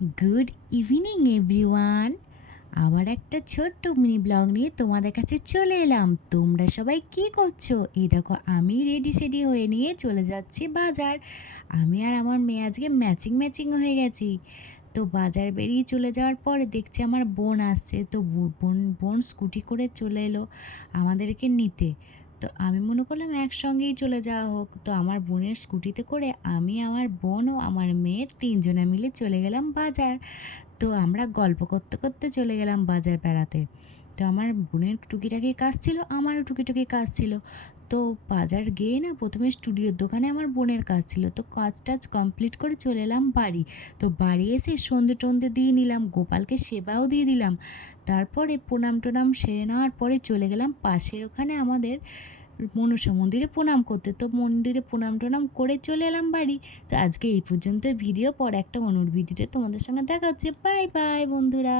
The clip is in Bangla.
Good evening everyone. আবার একটা ছোট্ট মিনি ব্লগ নিয়ে তোমাদের কাছে চলে এলাম। তোমরা সবাই কি করছো? এই দেখো আমি রেডি সেডি হয়ে নিয়ে চলে যাচ্ছি বাজার। আমি আর আমার মেয়ে আজকে ম্যাচিং ম্যাচিং হয়ে গেছি। তো বাজার বেরিয়ে চলে যাওয়ার পরে দেখছি আমার বোন আসছে। তো বোন বোন স্কুটি করে চলে এলো আমাদেরকে নিতে। তো আমি মনে করলাম একসঙ্গেই চলে যাওয়া হোক। তো আমার বোনের স্কুটিতে করে আমি, আমার বোন ও আমার মেয়ে তিনজনে মিলে চলে গেলাম বাজার। তো আমরা গল্প করতে করতে চলে গেলাম বাজার বেড়াতে। তো আমার বোনের টুকিটাকি কাজ ছিল, আমারও টুকিটাকি কাজ ছিল। তো বাজার গিয়ে না প্রথমে স্টুডিওর দোকানে আমার বোনের কাজ ছিল, তো কাজ টাজ কমপ্লিট করে চলে এলাম বাড়ি। তো বাড়ি এসে সন্ধে টন্ধে দিয়ে নিলাম, গোপালকে সেবাও দিয়ে দিলাম। তারপরে প্রণাম টোনাম সেরে নেওয়ার পরে চলে গেলাম পাশের ওখানে আমাদের মনসা মন্দিরে প্রণাম করতে। তো মন্দিরে প্রণাম টোনাম করে চলে এলাম বাড়ি। তো আজকে এই পর্যন্ত ভিডিও, পর একটা অনুর ভিডিওতে তোমাদের সঙ্গে দেখা হচ্ছে। বাই বাই বন্ধুরা।